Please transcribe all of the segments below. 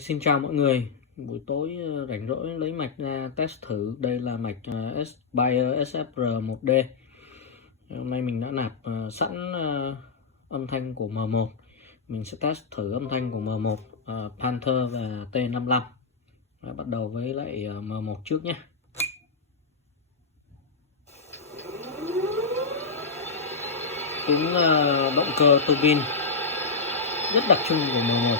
Xin chào mọi người. Buổi tối rảnh rỗi lấy mạch ra test thử. Đây là mạch Bayer SFR1D. Hôm nay mình đã nạp sẵn âm thanh của M1. Mình sẽ test thử âm thanh của M1, Panther và T55. Bắt đầu với lại M1 trước nhé. Tiếng động cơ tua bin rất đặc trưng của M1.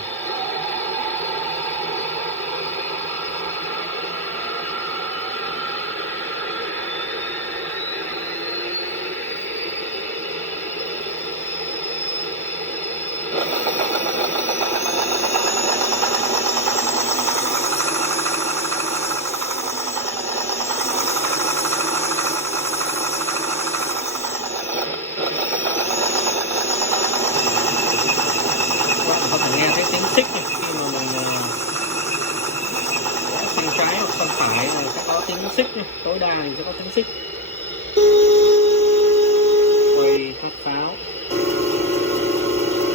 Có thể nghe thấy tiếng xích khi mà mình sang trái hoặc sang phải là sẽ có tiếng xích, tối đa thì sẽ có tiếng xích. Quay phát pháo,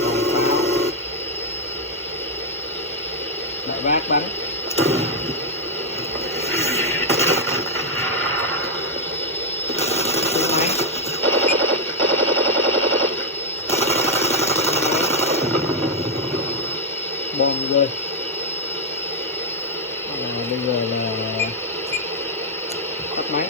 vòng pháo, đại bác bắn. Bom rơi. Bây giờ là tắt máy.